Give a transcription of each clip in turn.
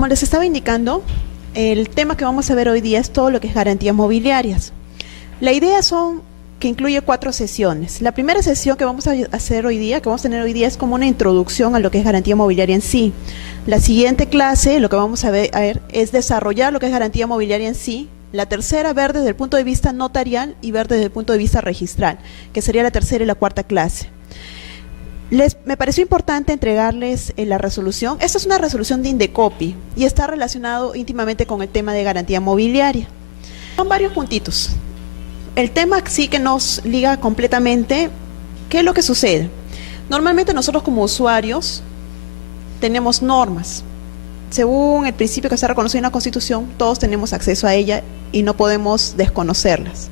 como les estaba indicando, el tema que vamos a ver hoy día es todo lo que es garantías mobiliarias. La idea son que incluye 4 sesiones. La primera sesión que vamos a hacer hoy día, que vamos a tener hoy día, es como una introducción a lo que es garantía mobiliaria en sí. La siguiente clase, lo que vamos a ver es desarrollar lo que es garantía mobiliaria en sí. La tercera, ver desde el punto de vista notarial y ver desde el punto de vista registral, que sería la tercera y la cuarta clase. Me pareció importante entregarles la resolución. Esta es una resolución de Indecopi y está relacionado íntimamente con el tema de garantía mobiliaria. Son varios puntitos. El tema sí que nos liga completamente. ¿Qué es lo que sucede? Normalmente nosotros como usuarios tenemos normas. Según el principio que está reconocido en la Constitución, todos tenemos acceso a ella y no podemos desconocerlas.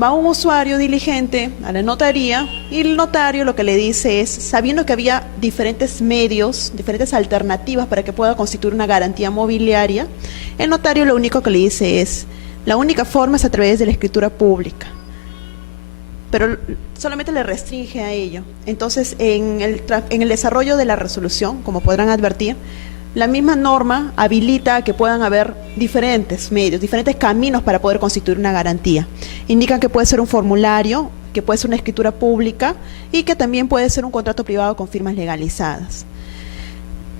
Va un usuario diligente a la notaría y el notario lo que le dice es, sabiendo que había diferentes medios, diferentes alternativas para que pueda constituir una garantía mobiliaria, el notario lo único que le dice es, la única forma es a través de la escritura pública, pero solamente le restringe a ello. Entonces, en el desarrollo de la resolución, como podrán advertir, la misma norma habilita a que puedan haber diferentes medios, diferentes caminos para poder constituir una garantía. Indican que puede ser un formulario, que puede ser una escritura pública y que también puede ser un contrato privado con firmas legalizadas.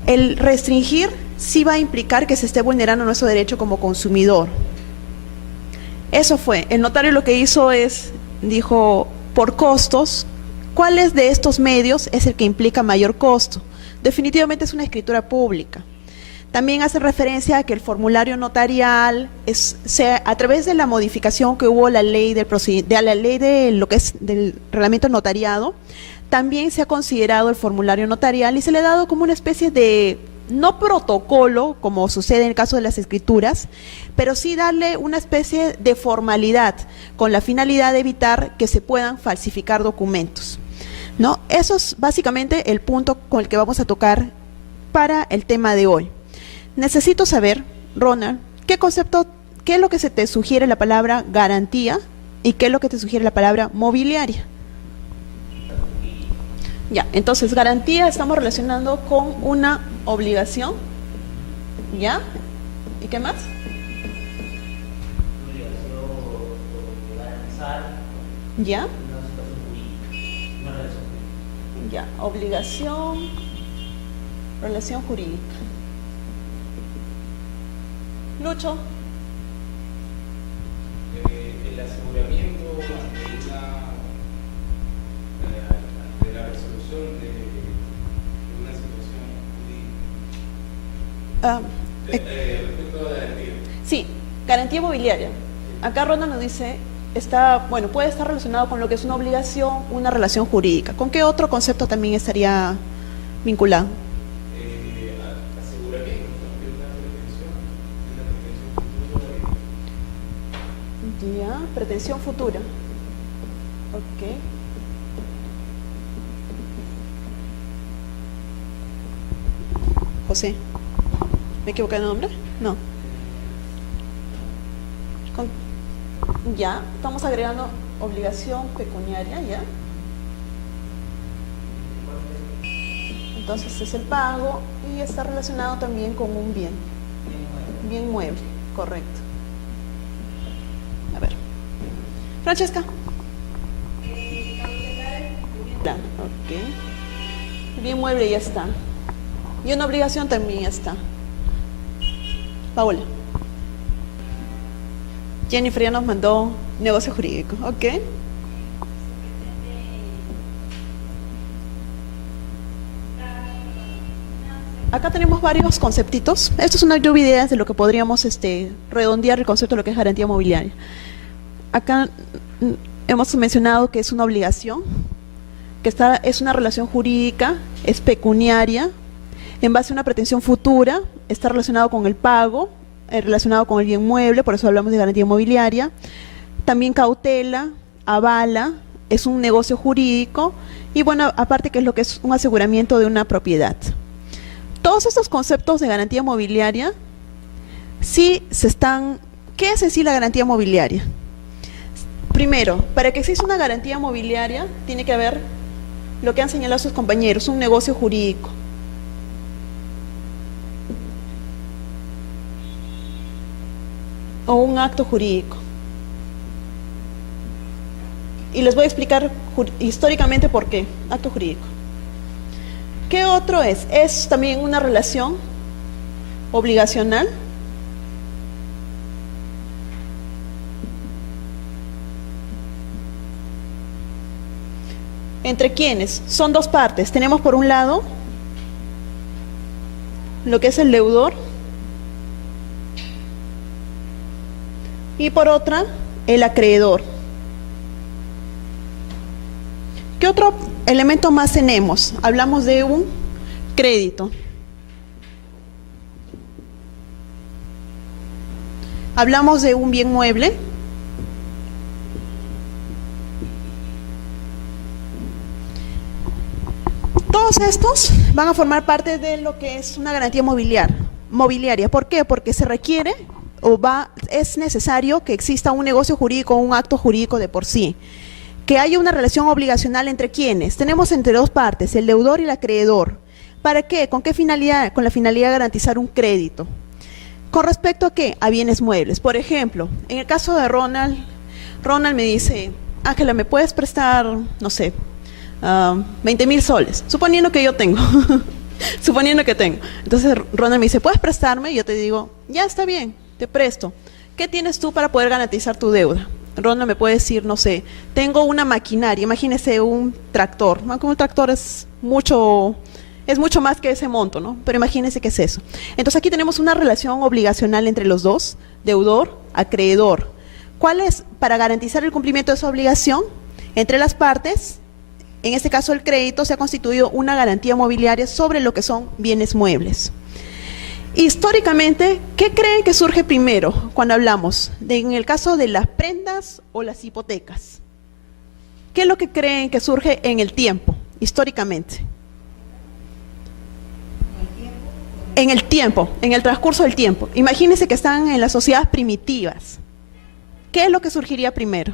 El restringir sí va a implicar que se esté vulnerando nuestro derecho como consumidor. Eso fue, el notario lo que hizo es, dijo, por costos, ¿cuáles de estos medios es el que implica mayor costo? Definitivamente es una escritura pública. También hace referencia a que el formulario notarial, a través de la modificación que hubo la ley de lo que es del reglamento notariado, también se ha considerado el formulario notarial y se le ha dado como una especie de, no protocolo, como sucede en el caso de las escrituras, pero sí darle una especie de formalidad, con la finalidad de evitar que se puedan falsificar documentos, ¿no? Eso es básicamente el punto con el que vamos a tocar para el tema de hoy. Necesito saber, Ronald, ¿qué es lo que se te sugiere la palabra garantía y qué es lo que te sugiere la palabra mobiliaria? Ya, entonces garantía estamos relacionando con una obligación, ¿ya? ¿Y qué más? Obligación de garantizar ¿Ya? una situación jurídica, una relación jurídica. Ya, obligación, relación jurídica. Lucho. El aseguramiento ante la resolución de una situación jurídica. Respecto a la garantía. Sí, garantía mobiliaria. Acá Ronda nos dice, puede estar relacionado con lo que es una obligación, una relación jurídica. ¿Con qué otro concepto también estaría vinculado? Aseguramiento, Ya, pretensión futura. Ok. José, ¿me equivoqué de nombre? No. Ya, estamos agregando obligación pecuniaria, ¿ya? Entonces es el pago y está relacionado también con un bien. Bien mueble, correcto. A ver. Francesca. Ok. Bien mueble ya está. Y una obligación también ya está. Paola. Jennifer ya nos mandó negocio jurídico, ¿ok? Acá tenemos varios conceptitos. Esto es una lluvia de ideas de lo que podríamos redondear el concepto de lo que es garantía mobiliaria. Acá hemos mencionado que es una obligación, que es una relación jurídica, es pecuniaria, en base a una pretensión futura, está relacionado con el pago, relacionado con el bien mueble, por eso hablamos de garantía mobiliaria. También cautela, avala, es un negocio jurídico y bueno, aparte que es lo que es un aseguramiento de una propiedad. Todos estos conceptos de garantía mobiliaria, ¿qué es en sí la garantía mobiliaria? Primero, para que exista una garantía mobiliaria, tiene que haber lo que han señalado sus compañeros, un negocio jurídico. o un acto jurídico. Y les voy a explicar históricamente por qué, acto jurídico. ¿Qué otro es? Es también una relación obligacional. ¿Entre quiénes? Son dos partes. Tenemos por un lado lo que es el deudor y por otra el acreedor. ¿Qué otro elemento más tenemos? Hablamos de un crédito. Hablamos de un bien mueble. Todos estos van a formar parte de lo que es una garantía mobiliaria. ¿Por qué? Porque se requiere es necesario que exista un negocio jurídico o un acto jurídico de por sí. Que haya una relación obligacional entre quienes. Tenemos entre dos partes, el deudor y el acreedor. ¿Para qué? ¿Con qué finalidad? Con la finalidad de garantizar un crédito. ¿Con respecto a qué? A bienes muebles. Por ejemplo, en el caso de Ronald me dice, Ángela, ¿me puedes prestar, no sé, 20,000 soles? Suponiendo que yo tengo. Suponiendo que tengo. Entonces Ronald me dice, ¿puedes prestarme? Y yo te digo, ya está bien, te presto. ¿Qué tienes tú para poder garantizar tu deuda? Ronald me puede decir, no sé, tengo una maquinaria, imagínese un tractor, ¿no? Un tractor es mucho más que ese monto, ¿no? Pero imagínese qué es eso. Entonces aquí tenemos una relación obligacional entre los dos, deudor, acreedor. ¿Cuál es? Para garantizar el cumplimiento de esa obligación, entre las partes, en este caso el crédito, se ha constituido una garantía mobiliaria sobre lo que son bienes muebles. Históricamente, ¿qué creen que surge primero cuando hablamos en el caso de las prendas o las hipotecas? ¿Qué es lo que creen que surge en el tiempo, históricamente? En el transcurso del tiempo. Imagínense que están en las sociedades primitivas. ¿Qué es lo que surgiría primero?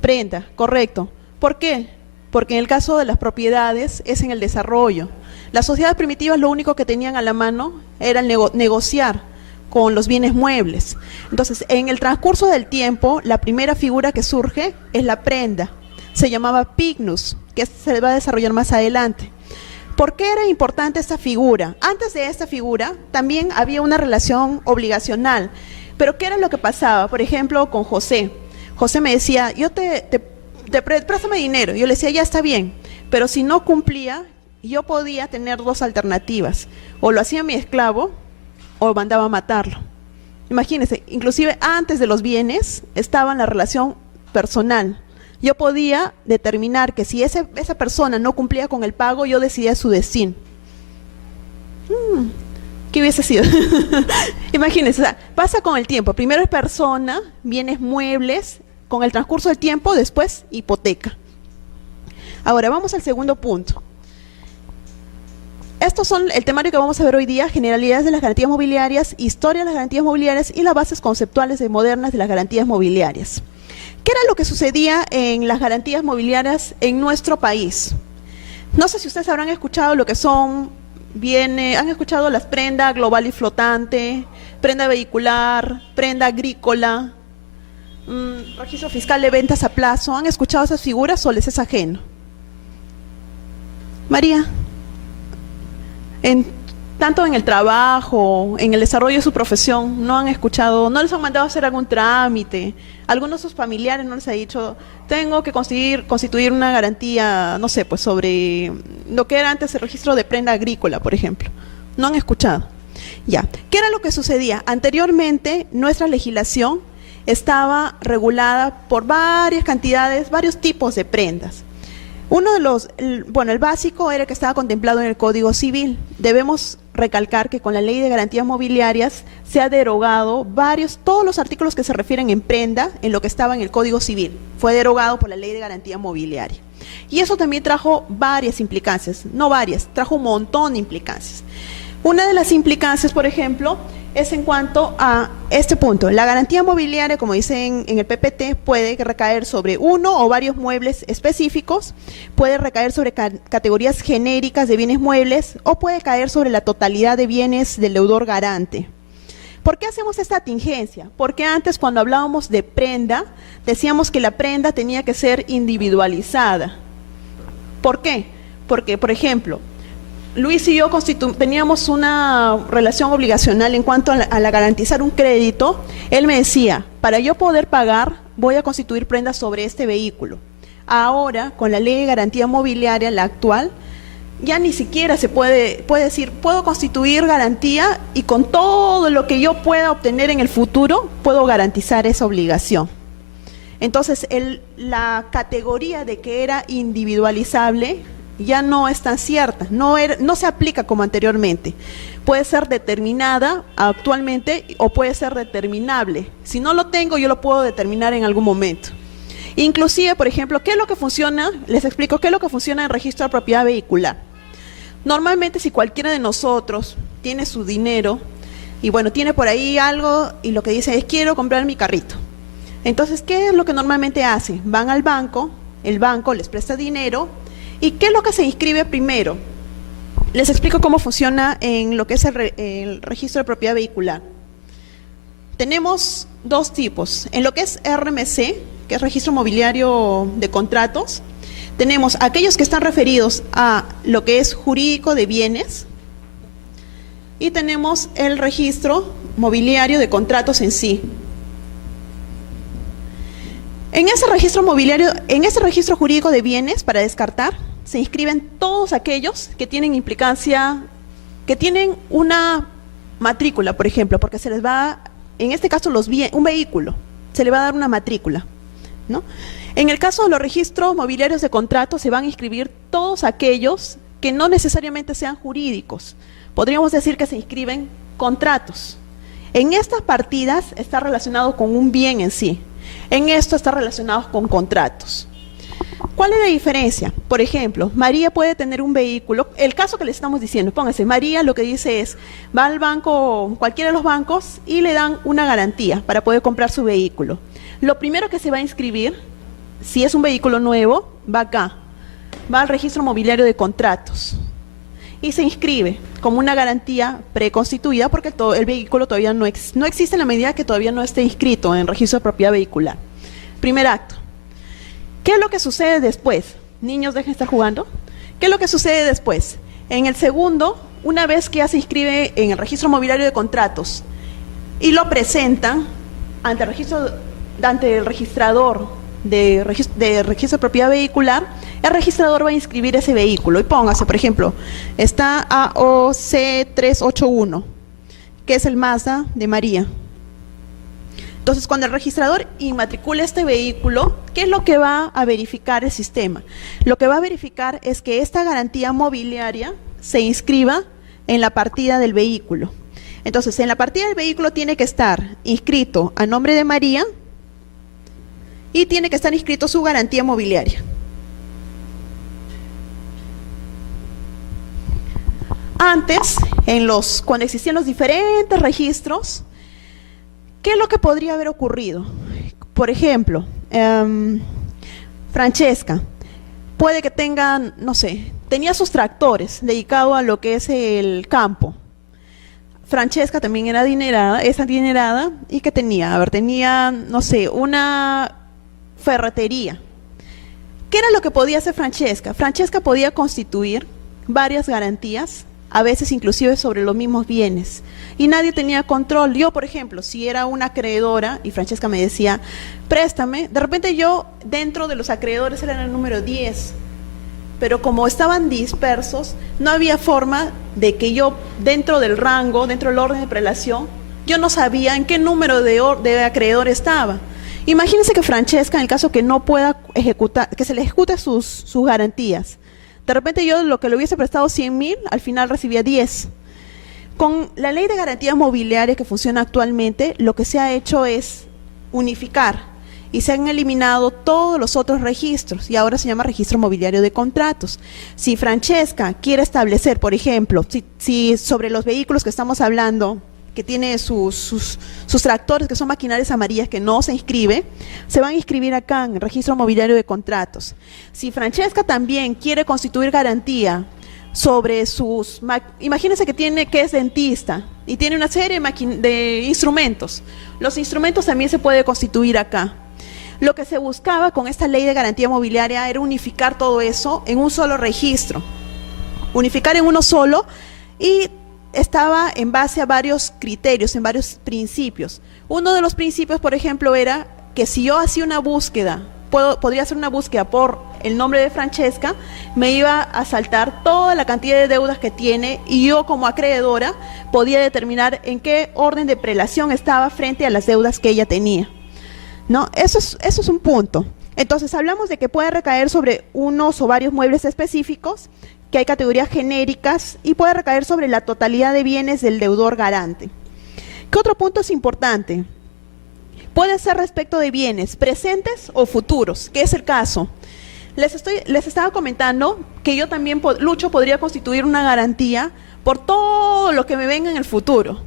Prenda, correcto. ¿Por qué? Porque en el caso de las propiedades es en el desarrollo. Las sociedades primitivas lo único que tenían a la mano era el negociar con los bienes muebles. Entonces, en el transcurso del tiempo, la primera figura que surge es la prenda. Se llamaba pignus, que se va a desarrollar más adelante. ¿Por qué era importante esta figura? Antes de esta figura también había una relación obligacional. Pero ¿qué era lo que pasaba? Por ejemplo, con José. José me decía, préstame dinero. Yo le decía, ya está bien. Pero si no cumplía, yo podía tener dos alternativas. O lo hacía mi esclavo o mandaba a matarlo. Imagínense, inclusive antes de los bienes estaba la relación personal. Yo podía determinar que si esa persona no cumplía con el pago, yo decidía su destino. ¿Qué hubiese sido? Imagínense, o sea, pasa con el tiempo. Primero es persona, bienes muebles, con el transcurso del tiempo, después hipoteca. Ahora, vamos al segundo punto. Estos son el temario que vamos a ver hoy día: generalidades de las garantías mobiliarias, historia de las garantías mobiliarias y las bases conceptuales y modernas de las garantías mobiliarias. ¿Qué era lo que sucedía en las garantías mobiliarias en nuestro país? No sé si ustedes habrán escuchado lo que son han escuchado las prenda global y flotante, prenda vehicular, prenda agrícola, registro fiscal de ventas a plazo. ¿Han escuchado esas figuras o les es ajeno? María, tanto en el trabajo, en el desarrollo de su profesión, ¿no han escuchado, no les han mandado a hacer algún trámite? Algunos de sus familiares no les ha dicho, tengo que constituir una garantía, no sé, pues sobre lo que era antes el registro de prenda agrícola, por ejemplo. ¿No han escuchado? Ya. ¿Qué era lo que sucedía? Anteriormente, nuestra legislación estaba regulada por varias cantidades, varios tipos de prendas. Uno de los, el básico era el que estaba contemplado en el Código Civil. Debemos recalcar que con la Ley de Garantías Mobiliarias se ha derogado todos los artículos que se refieren en prenda en lo que estaba en el Código Civil. Fue derogado por la Ley de Garantía Mobiliaria. Y eso también trajo varias implicancias, no varias, trajo un montón de implicancias. Una de las implicancias, por ejemplo, es en cuanto a este punto. La garantía mobiliaria, como dicen en el PPT, puede recaer sobre uno o varios muebles específicos, puede recaer sobre categorías genéricas de bienes muebles o puede caer sobre la totalidad de bienes del deudor garante. ¿Por qué hacemos esta tingencia? Porque antes, cuando hablábamos de prenda, decíamos que la prenda tenía que ser individualizada. ¿Por qué? Porque, por ejemplo, Luis y yo teníamos una relación obligacional en cuanto a la garantizar un crédito. Él me decía, para yo poder pagar, voy a constituir prendas sobre este vehículo. Ahora, con la ley de garantía mobiliaria, la actual, ya ni siquiera se puede decir, puedo constituir garantía y con todo lo que yo pueda obtener en el futuro, puedo garantizar esa obligación. Entonces, la categoría de que era individualizable ya no es tan cierta, no se aplica como anteriormente. Puede ser determinada actualmente o puede ser determinable. Si no lo tengo, yo lo puedo determinar en algún momento. Inclusive, por ejemplo, ¿qué es lo que funciona? Les explico qué es lo que funciona en registro de propiedad vehicular. Normalmente, si cualquiera de nosotros tiene su dinero y bueno, tiene por ahí algo y lo que dice es quiero comprar mi carrito. Entonces, ¿qué es lo que normalmente hacen? Van al banco, el banco les presta dinero. ¿Y qué es lo que se inscribe primero? Les explico cómo funciona en lo que es el registro de propiedad vehicular. Tenemos dos tipos. En lo que es RMC, que es registro mobiliario de contratos, tenemos aquellos que están referidos a lo que es jurídico de bienes y tenemos el registro mobiliario de contratos en sí. En ese registro mobiliario, en ese registro jurídico de bienes, para descartar, se inscriben todos aquellos que tienen implicancia, que tienen una matrícula, por ejemplo, porque se les va, en este caso un vehículo, se le va a dar una matrícula, ¿no? En el caso de los registros mobiliarios de contratos se van a inscribir todos aquellos que no necesariamente sean jurídicos. Podríamos decir que se inscriben contratos. En estas partidas está relacionado con un bien en sí. En esto está relacionado con contratos. ¿Cuál es la diferencia? Por ejemplo, María puede tener un vehículo, el caso que le estamos diciendo, póngase, María lo que dice es, va al banco, cualquiera de los bancos, y le dan una garantía para poder comprar su vehículo. Lo primero que se va a inscribir, si es un vehículo nuevo, va acá, va al registro mobiliario de contratos y se inscribe como una garantía preconstituida porque el vehículo todavía no existe en la medida que todavía no esté inscrito en el registro de propiedad vehicular. Primer acto. ¿Qué es lo que sucede después? Niños, dejen de estar jugando. ¿Qué es lo que sucede después? En el segundo, una vez que ya se inscribe en el registro mobiliario de contratos y lo presentan ante el registrador de registro de propiedad vehicular, el registrador va a inscribir ese vehículo. Y póngase, por ejemplo, está AOC 381, que es el Mazda de María. Entonces, cuando el registrador inmatricula este vehículo, ¿qué es lo que va a verificar el sistema? Lo que va a verificar es que esta garantía mobiliaria se inscriba en la partida del vehículo. Entonces, en la partida del vehículo tiene que estar inscrito a nombre de María y tiene que estar inscrito su garantía mobiliaria. Antes, cuando existían los diferentes registros, ¿qué es lo que podría haber ocurrido? Por ejemplo, Francesca, puede que tenga, no sé, tenía sus tractores dedicados a lo que es el campo. Francesca también era adinerada, es adinerada, ¿y qué tenía? A ver, tenía, no sé, una ferretería. ¿Qué era lo que podía hacer Francesca? Francesca podía constituir varias garantías, a veces inclusive sobre los mismos bienes, y nadie tenía control. Yo, por ejemplo, si era una acreedora y Francesca me decía, préstame, de repente yo dentro de los acreedores era el número 10, pero como estaban dispersos, no había forma de que yo dentro del rango, dentro del orden de prelación, yo no sabía en qué número de acreedor estaba. Imagínense que Francesca, en el caso que no pueda ejecutar, que se le ejecute sus garantías, de repente yo lo que le hubiese prestado 100.000, al final recibía 10. Con la ley de garantía mobiliaria que funciona actualmente, lo que se ha hecho es unificar y se han eliminado todos los otros registros y ahora se llama registro mobiliario de contratos. Si Francesca quiere establecer, por ejemplo, si sobre los vehículos que estamos hablando, que tiene sus tractores, que son maquinarias amarillas, que no se inscribe, se van a inscribir acá en el registro mobiliario de contratos. Si Francesca también quiere constituir garantía sobre sus... Imagínense que es dentista y tiene una serie de instrumentos. Los instrumentos también se puede constituir acá. Lo que se buscaba con esta ley de garantía mobiliaria era unificar todo eso en un solo registro. Unificar en uno solo, y estaba en base a varios criterios, en varios principios. Uno de los principios, por ejemplo, era que si yo hacía una búsqueda, podría hacer una búsqueda por el nombre de Francesca, me iba a saltar toda la cantidad de deudas que tiene, y yo como acreedora podía determinar en qué orden de prelación estaba frente a las deudas que ella tenía, ¿no? Eso es un punto. Entonces hablamos de que puede recaer sobre unos o varios muebles específicos, que hay categorías genéricas, y puede recaer sobre la totalidad de bienes del deudor garante. ¿Qué otro punto es importante? Puede ser respecto de bienes presentes o futuros, que es el caso. Les estaba comentando que yo también, Lucho, podría constituir una garantía por todo lo que me venga en el futuro.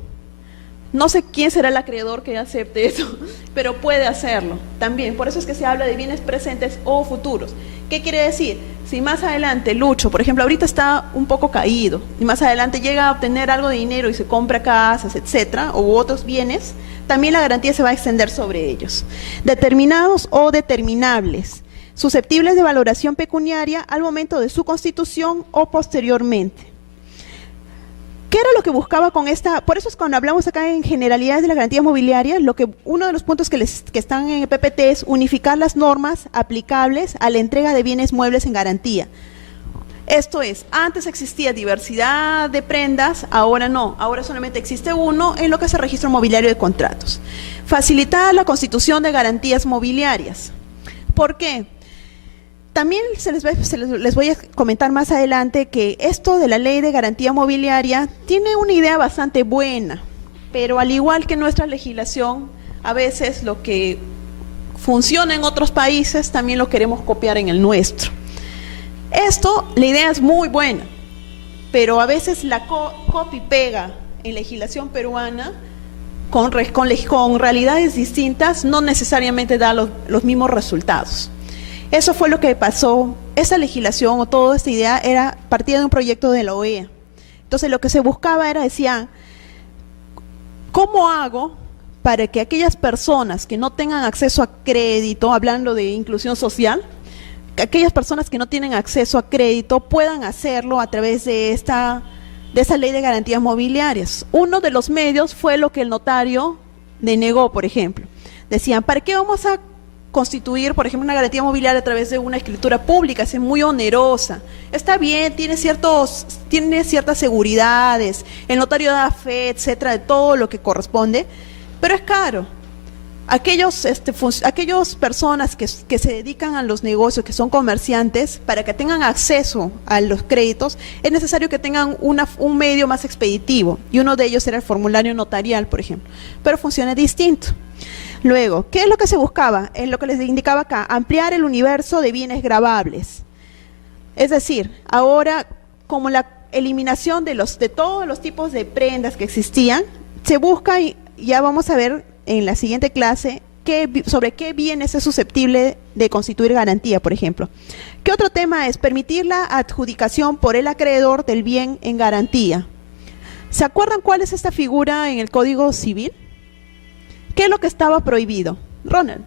No sé quién será el acreedor que acepte eso, pero puede hacerlo también. Por eso es que se habla de bienes presentes o futuros. ¿Qué quiere decir? Si más adelante Lucho, por ejemplo, ahorita está un poco caído, y más adelante llega a obtener algo de dinero y se compra casas, etcétera, u otros bienes, también la garantía se va a extender sobre ellos. Determinados o determinables, susceptibles de valoración pecuniaria al momento de su constitución o posteriormente. ¿Qué era lo que buscaba con esta? Por eso es cuando hablamos acá en generalidades de la garantía mobiliaria, uno de los puntos que están en el PPT es unificar las normas aplicables a la entrega de bienes muebles en garantía. Esto es, antes existía diversidad de prendas, ahora no, ahora solamente existe uno en lo que es el registro mobiliario de contratos. Facilitar la constitución de garantías mobiliarias. ¿Por qué? También les voy a comentar más adelante que esto de la ley de garantía mobiliaria tiene una idea bastante buena, pero al igual que nuestra legislación, a veces lo que funciona en otros países también lo queremos copiar en el nuestro. La idea es muy buena, pero a veces la copia y pega en legislación peruana con realidades distintas no necesariamente da los mismos resultados. Eso fue lo que pasó. Esa legislación o toda esta idea partía de un proyecto de la OEA. Entonces lo que se buscaba decían, ¿cómo hago para que aquellas personas que no tengan acceso a crédito, hablando de inclusión social, que aquellas personas que no tienen acceso a crédito puedan hacerlo a través de esa ley de garantías mobiliarias? Uno de los medios fue lo que el notario denegó, por ejemplo. Decían, ¿para qué vamos a constituir, por ejemplo, una garantía mobiliaria a través de una escritura pública? Es muy onerosa. Está bien, tiene ciertas seguridades, el notario da fe, etcétera, de todo lo que corresponde, pero es caro. Aquellas personas que se dedican a los negocios, que son comerciantes, para que tengan acceso a los créditos, es necesario que tengan un medio más expeditivo, y uno de ellos era el formulario notarial, por ejemplo, pero funciona distinto. Luego, ¿qué es lo que se buscaba? Es lo que les indicaba acá, ampliar el universo de bienes gravables. Es decir, ahora, como la eliminación de todos los tipos de prendas que existían, se busca, y ya vamos a ver en la siguiente clase, sobre qué bienes es susceptible de constituir garantía, por ejemplo. ¿Qué otro tema es? Permitir la adjudicación por el acreedor del bien en garantía. ¿Se acuerdan cuál es esta figura en el Código Civil? ¿Qué es lo que estaba prohibido? Ronald,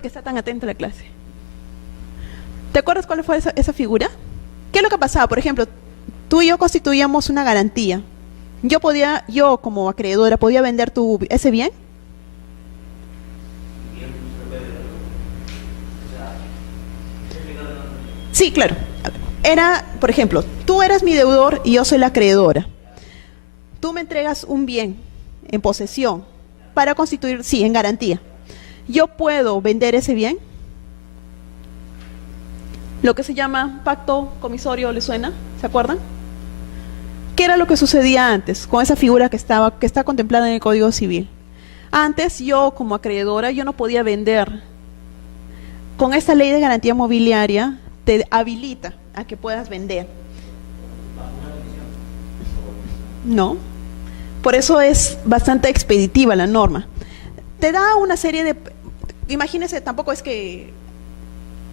que está tan atento a la clase. ¿Te acuerdas cuál fue esa figura? ¿Qué es lo que pasaba? Por ejemplo, tú y yo constituíamos una garantía. Yo como acreedora, ¿podía vender ese bien? Sí, claro. Por ejemplo, tú eras mi deudor y yo soy la acreedora. Tú me entregas un bien en posesión para constituir, sí, en garantía. ¿Yo puedo vender ese bien? Lo que se llama pacto comisorio, ¿le suena? ¿Se acuerdan? ¿Qué era lo que sucedía antes con esa figura que está contemplada en el Código Civil? Antes yo como acreedora yo no podía vender. Con esta ley de garantía mobiliaria te habilita a que puedas vender. No. Por eso es bastante expeditiva la norma. Te da una serie de... Imagínense, tampoco es que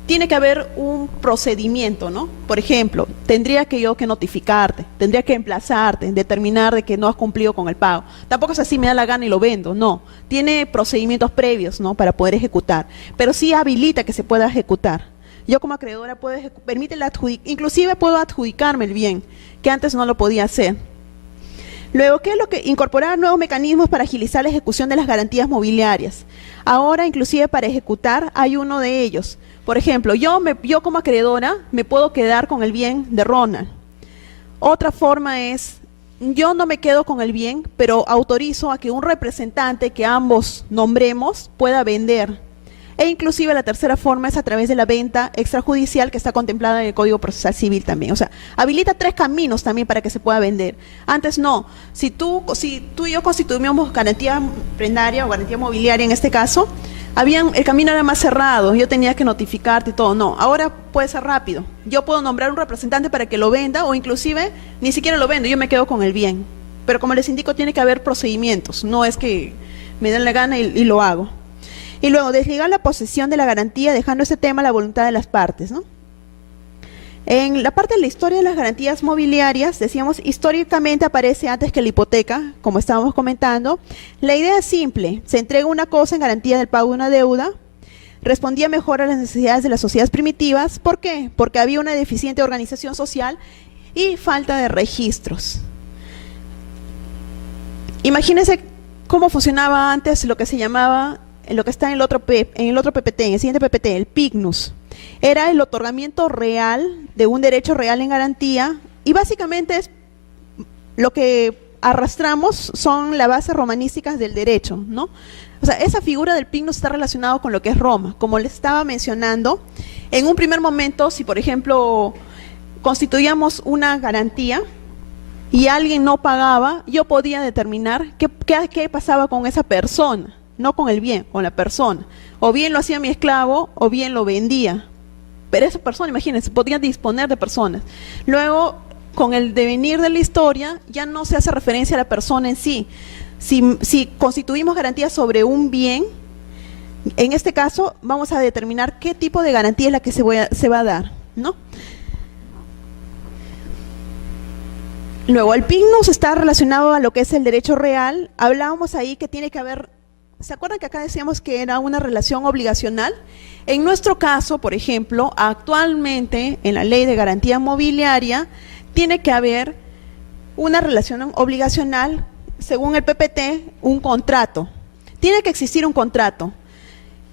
tiene que haber un procedimiento, ¿no? Por ejemplo, tendría que yo que notificarte, tendría que emplazarte, determinar de que no has cumplido con el pago. Tampoco es así, me da la gana y lo vendo, no. Tiene procedimientos previos, ¿no? Para poder ejecutar, pero sí habilita que se pueda ejecutar. Yo como acreedora permite inclusive puedo adjudicarme el bien, que antes no lo podía hacer. Luego, ¿qué es lo que? Incorporar nuevos mecanismos para agilizar la ejecución de las garantías mobiliarias. Ahora, inclusive para ejecutar, hay uno de ellos. Por ejemplo, yo como acreedora me puedo quedar con el bien de Ronald. Otra forma es, yo no me quedo con el bien, pero autorizo a que un representante que ambos nombremos pueda vender. E inclusive la tercera forma es a través de la venta extrajudicial que está contemplada en el Código Procesal Civil también. O sea, habilita 3 caminos también para que se pueda vender. Antes no. Si tú y yo constituíamos garantía prendaria o garantía mobiliaria en este caso, el camino era más cerrado, yo tenía que notificarte y todo. No, ahora puede ser rápido. Yo puedo nombrar un representante para que lo venda o inclusive ni siquiera lo vendo, yo me quedo con el bien. Pero como les indico, tiene que haber procedimientos, no es que me den la gana y lo hago. Y luego, desligar la posesión de la garantía, dejando ese tema a la voluntad de las partes, ¿no? En la parte de la historia de las garantías mobiliarias, decíamos, históricamente aparece antes que la hipoteca, como estábamos comentando. La idea es simple, se entrega una cosa en garantía del pago de una deuda, respondía mejor a las necesidades de las sociedades primitivas. ¿Por qué? Porque había una deficiente organización social y falta de registros. Imagínense cómo funcionaba antes lo que se llamaba, lo que está en el otro PPT, en el siguiente PPT, el PIGNUS. Era el otorgamiento real de un derecho real en garantía y básicamente es lo que arrastramos son las bases romanísticas del derecho, ¿no? O sea, esa figura del PIGNUS está relacionada con lo que es Roma. Como les estaba mencionando, en un primer momento, si por ejemplo constituíamos una garantía y alguien no pagaba, yo podía determinar qué pasaba con esa persona. No con el bien, con la persona. O bien lo hacía mi esclavo, o bien lo vendía. Pero esa persona, imagínense, podía disponer de personas. Luego, con el devenir de la historia, ya no se hace referencia a la persona en sí. Si constituimos garantías sobre un bien, en este caso, vamos a determinar qué tipo de garantía es la que se va a dar, ¿no? Luego, el PIGNUS está relacionado a lo que es el derecho real. Hablábamos ahí que tiene que haber... ¿Se acuerdan que acá decíamos que era una relación obligacional? En nuestro caso, por ejemplo, actualmente en la ley de garantía mobiliaria tiene que haber una relación obligacional, según el PPT, un contrato. Tiene que existir un contrato.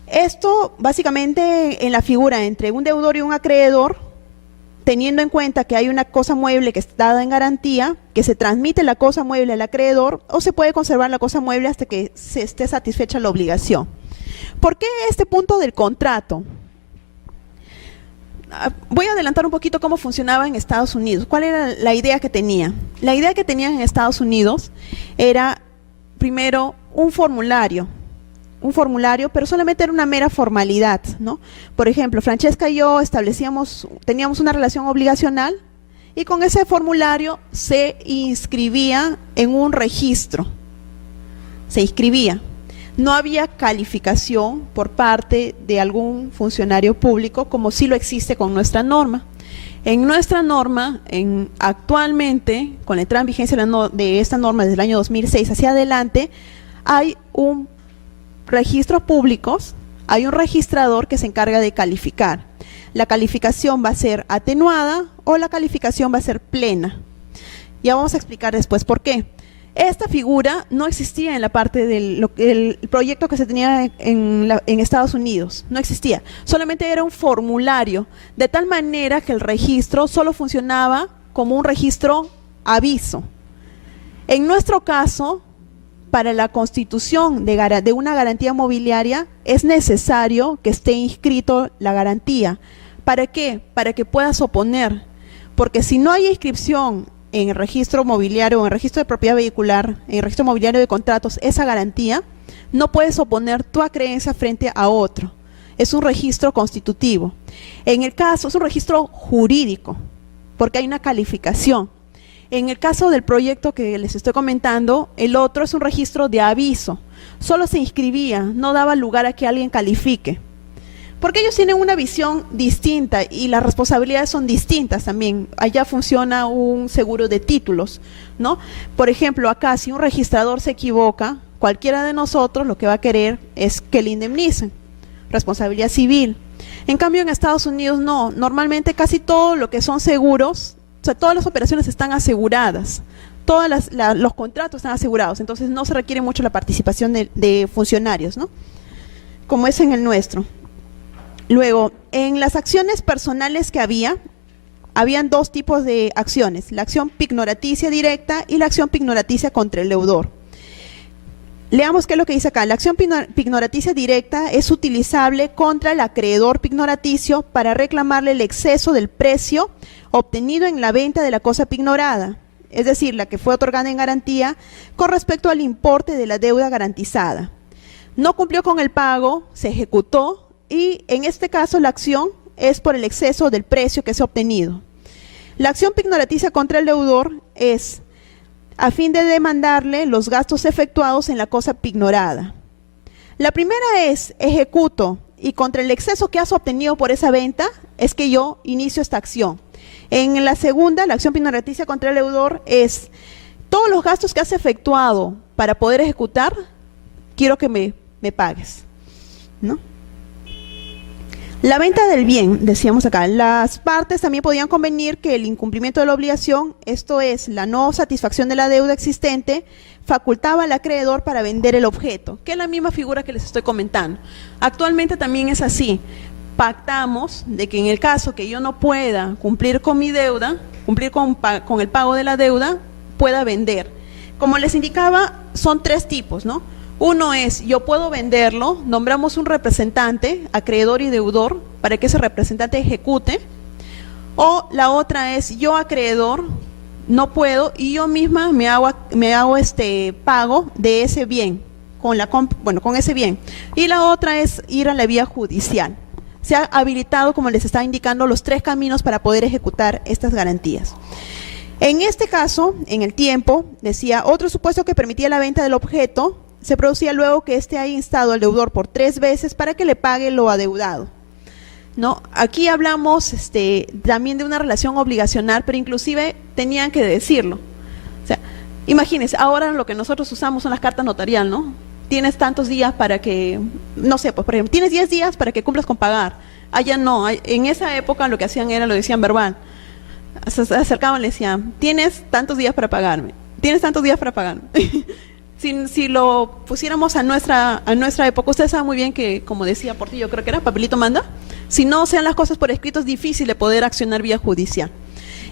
Esto básicamente en la figura entre un deudor y un acreedor, teniendo en cuenta que hay una cosa mueble que está dada en garantía, que se transmite la cosa mueble al acreedor o se puede conservar la cosa mueble hasta que se esté satisfecha la obligación. ¿Por qué este punto del contrato? Voy a adelantar un poquito cómo funcionaba en Estados Unidos. ¿Cuál era la idea que tenía? La idea que tenían en Estados Unidos era, primero, un formulario, pero solamente era una mera formalidad, ¿no? Por ejemplo, Francesca y yo teníamos una relación obligacional y con ese formulario se inscribía en un registro. Se inscribía. No había calificación por parte de algún funcionario público como sí lo existe con nuestra norma. En nuestra norma, actualmente, con la entrada en vigencia de esta norma desde el año 2006 hacia adelante, hay un registros públicos, hay un registrador que se encarga de calificar. La calificación va a ser atenuada o la calificación va a ser plena. Ya vamos a explicar después por qué. Esta figura no existía en la parte del proyecto que se tenía en Estados Unidos, no existía. Solamente era un formulario, de tal manera que el registro solo funcionaba como un registro aviso. En nuestro caso, para la constitución de una garantía mobiliaria es necesario que esté inscrito la garantía. ¿Para qué? Para que puedas oponer. Porque si no hay inscripción en el registro mobiliario o en el registro de propiedad vehicular, en el registro mobiliario de contratos, esa garantía, no puedes oponer tu acreencia frente a otro. Es un registro constitutivo. En el caso, es un registro jurídico, porque hay una calificación. En el caso del proyecto que les estoy comentando, el otro es un registro de aviso. Solo se inscribía, no daba lugar a que alguien califique. Porque ellos tienen una visión distinta y las responsabilidades son distintas también. Allá funciona un seguro de títulos, ¿no? Por ejemplo, acá si un registrador se equivoca, cualquiera de nosotros lo que va a querer es que le indemnicen. Responsabilidad civil. En cambio, en Estados Unidos no. Normalmente casi todo lo que son seguros, o sea, todas las operaciones están aseguradas. Los contratos están asegurados, entonces no se requiere mucho la participación de funcionarios, ¿no? Como es en el nuestro. Luego, en las acciones personales que habían dos tipos de acciones, la acción pignoraticia directa y la acción pignoraticia contra el deudor. Leamos qué es lo que dice acá. La acción pignoraticia directa es utilizable contra el acreedor pignoraticio para reclamarle el exceso del precio obtenido en la venta de la cosa pignorada, es decir, la que fue otorgada en garantía con respecto al importe de la deuda garantizada. No cumplió con el pago, se ejecutó y en este caso la acción es por el exceso del precio que se ha obtenido. La acción pignoraticia contra el deudor es a fin de demandarle los gastos efectuados en la cosa pignorada. La primera es ejecuto y contra el exceso que has obtenido por esa venta es que yo inicio esta acción. En la segunda, la acción pignoraticia contra el deudor es todos los gastos que has efectuado para poder ejecutar, quiero que me pagues, ¿no? La venta del bien, decíamos acá, las partes también podían convenir que el incumplimiento de la obligación, esto es, la no satisfacción de la deuda existente, facultaba al acreedor para vender el objeto, que es la misma figura que les estoy comentando. Actualmente también es así, pactamos de que en el caso que yo no pueda cumplir con mi deuda, cumplir con el pago de la deuda, pueda vender. Como les indicaba, son tres tipos, ¿no? Uno es, yo puedo venderlo, nombramos un representante, acreedor y deudor, para que ese representante ejecute. O la otra es, yo acreedor, no puedo y yo misma me hago este pago de ese bien, con ese bien. Y la otra es ir a la vía judicial. Se ha habilitado, como les estaba indicando, los tres caminos para poder ejecutar estas garantías. En este caso, en el tiempo, decía, otro supuesto que permitía la venta del objeto, se producía luego que éste haya instado al deudor por 3 veces para que le pague lo adeudado, ¿no? Aquí hablamos también de una relación obligacional, pero inclusive tenían que decirlo. O sea, imagínense, ahora lo que nosotros usamos son las cartas notariales, ¿no? Tienes tantos días para que, no sé, pues por ejemplo, tienes 10 días para que cumplas con pagar. Allá no, en esa época lo que hacían era, lo decían verbal. Se acercaban y le decían, tienes tantos días para pagarme, tienes tantos días para pagarme. Si lo pusiéramos a nuestra época, ustedes saben muy bien que, como decía Portillo, creo que era, papelito manda. Si no sean las cosas por escrito, es difícil de poder accionar vía judicial.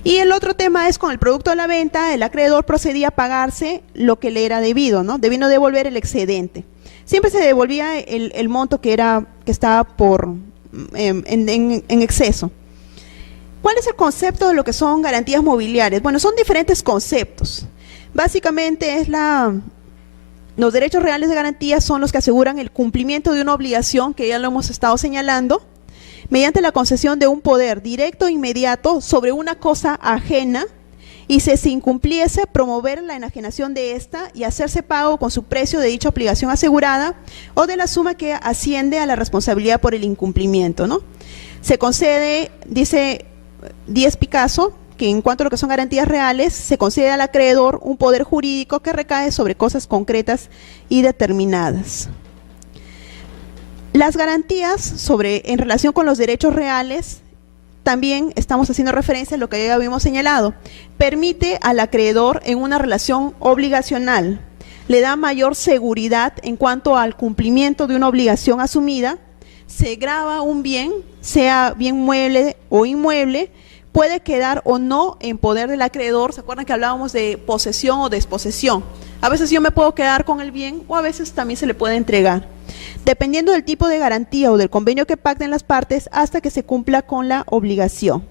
Y el otro tema es, con el producto de la venta, el acreedor procedía a pagarse lo que le era debido, ¿no? Debiendo devolver el excedente. Siempre se devolvía el monto que estaba en exceso. ¿Cuál es el concepto de lo que son garantías mobiliarias? Bueno, son diferentes conceptos. Básicamente es los derechos reales de garantía son los que aseguran el cumplimiento de una obligación, que ya lo hemos estado señalando, mediante la concesión de un poder directo e inmediato sobre una cosa ajena, y si se incumpliese, promover la enajenación de esta y hacerse pago con su precio de dicha obligación asegurada o de la suma que asciende a la responsabilidad por el incumplimiento, ¿no? Se concede, dice Díez Picasso, que en cuanto a lo que son garantías reales, se concede al acreedor un poder jurídico que recae sobre cosas concretas y determinadas. Las garantías en relación con los derechos reales, también estamos haciendo referencia a lo que ya habíamos señalado. Permite al acreedor en una relación obligacional, le da mayor seguridad en cuanto al cumplimiento de una obligación asumida, se grava un bien, sea bien mueble o inmueble, puede quedar o no en poder del acreedor. ¿Se acuerdan que hablábamos de posesión o desposesión? A veces yo me puedo quedar con el bien o a veces también se le puede entregar, dependiendo del tipo de garantía o del convenio que pacten las partes hasta que se cumpla con la obligación.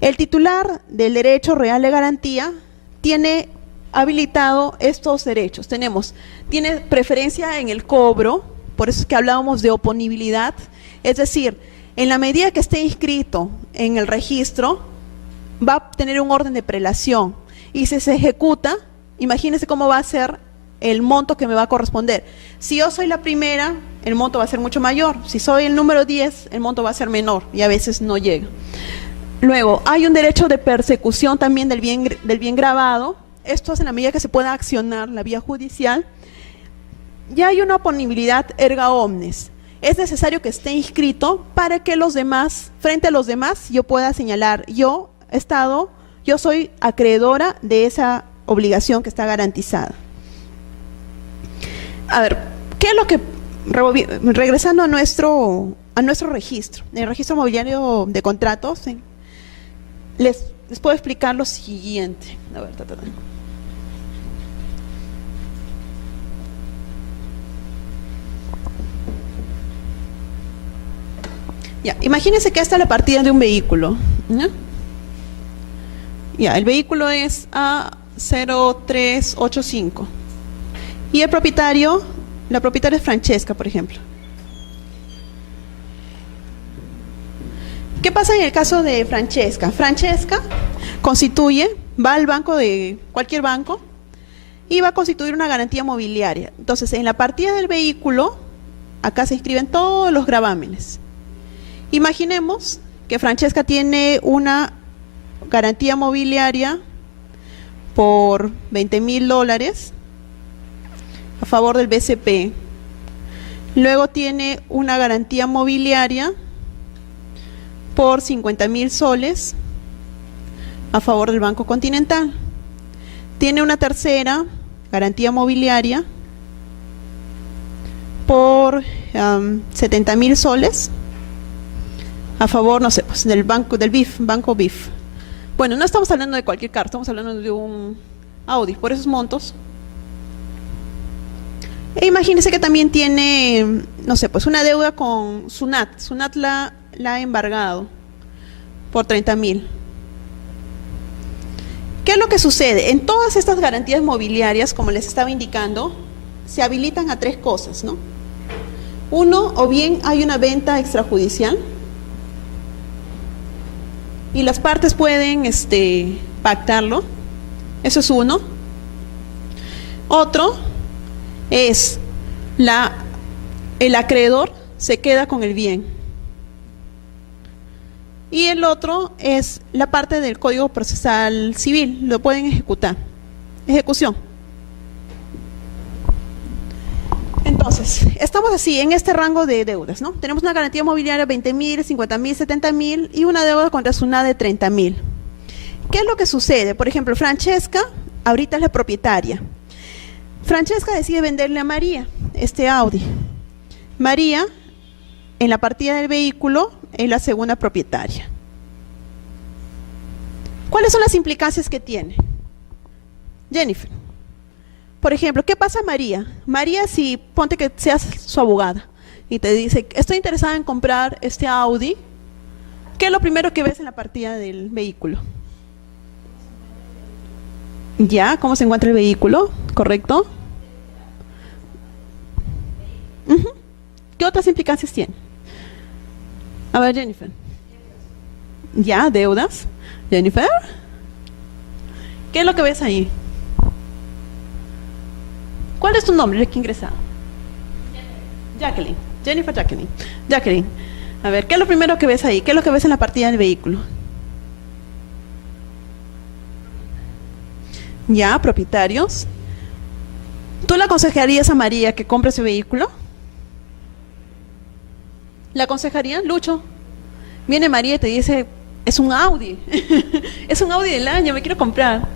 El titular del derecho real de garantía tiene habilitado estos derechos. Tiene preferencia en el cobro, por eso es que hablábamos de oponibilidad, es decir, en la medida que esté inscrito en el registro, va a tener un orden de prelación. Y si se ejecuta, imagínense cómo va a ser el monto que me va a corresponder. Si yo soy la primera, el monto va a ser mucho mayor. Si soy el número 10, el monto va a ser menor y a veces no llega. Luego, hay un derecho de persecución también del bien grabado. Esto es en la medida que se pueda accionar la vía judicial. Y hay una oponibilidad erga omnes. Es necesario que esté inscrito para que los demás, frente a los demás, yo pueda señalar, yo soy acreedora de esa obligación que está garantizada. A ver, ¿qué es lo que, regresando a nuestro registro, en el registro mobiliario de contratos, les puedo explicar lo siguiente. A ver, Ya, imagínense que esta es la partida de un vehículo, ¿no? Ya, el vehículo es A0385 y la propietaria es Francesca, por ejemplo. ¿Qué pasa en el caso de Francesca? Francesca va al banco de cualquier banco y va a constituir una garantía mobiliaria. Entonces, en la partida del vehículo, acá se inscriben todos los gravámenes. Imaginemos que Francesca tiene una garantía mobiliaria por $20.000 a favor del BCP. Luego tiene una garantía mobiliaria por 50.000 soles a favor del Banco Continental. Tiene una tercera garantía mobiliaria por 70.000 soles a favor, no sé, pues del banco, del BIF, Banco BIF. Bueno, no estamos hablando de cualquier carro, estamos hablando de un Audi, por esos montos. E imagínense que también tiene, no sé, pues una deuda con Sunat. Sunat la ha embargado por 30.000. ¿Qué es lo que sucede? En todas estas garantías mobiliarias, como les estaba indicando, se habilitan a tres cosas, ¿no? Uno, o bien hay una venta extrajudicial y las partes pueden pactarlo. Eso es uno. Otro es el acreedor se queda con el bien. Y el otro es la parte del Código Procesal Civil, lo pueden ejecutar. Ejecución. Entonces, estamos así, en este rango de deudas, ¿no? Tenemos una garantía mobiliaria de 20.000, 50.000, 70.000 y una deuda contra Sunat de 30.000. ¿Qué es lo que sucede? Por ejemplo, Francesca, ahorita es la propietaria. Francesca decide venderle a María este Audi. María, en la partida del vehículo, es la segunda propietaria. ¿Cuáles son las implicancias que tiene? Jennifer. Por ejemplo, ¿qué pasa a María? María, si ponte que seas su abogada y te dice, estoy interesada en comprar este Audi, ¿qué es lo primero que ves en la partida del vehículo? ¿Ya? ¿Cómo se encuentra el vehículo? ¿Correcto? ¿Qué otras implicancias tiene? A ver, Jennifer. ¿Ya? ¿Deudas? Jennifer. ¿Qué es lo que ves ahí? ¿Cuál es tu nombre? ¿De qué ingresado? Jacqueline. Jennifer Jacqueline. Jacqueline. A ver, ¿qué es lo primero que ves ahí? ¿Qué es lo que ves en la partida del vehículo? Ya, propietarios. ¿Tú le aconsejarías a María que compre ese vehículo? ¿Le aconsejaría? Lucho. Viene María y te dice, es un Audi. Es un Audi del año, me quiero comprar.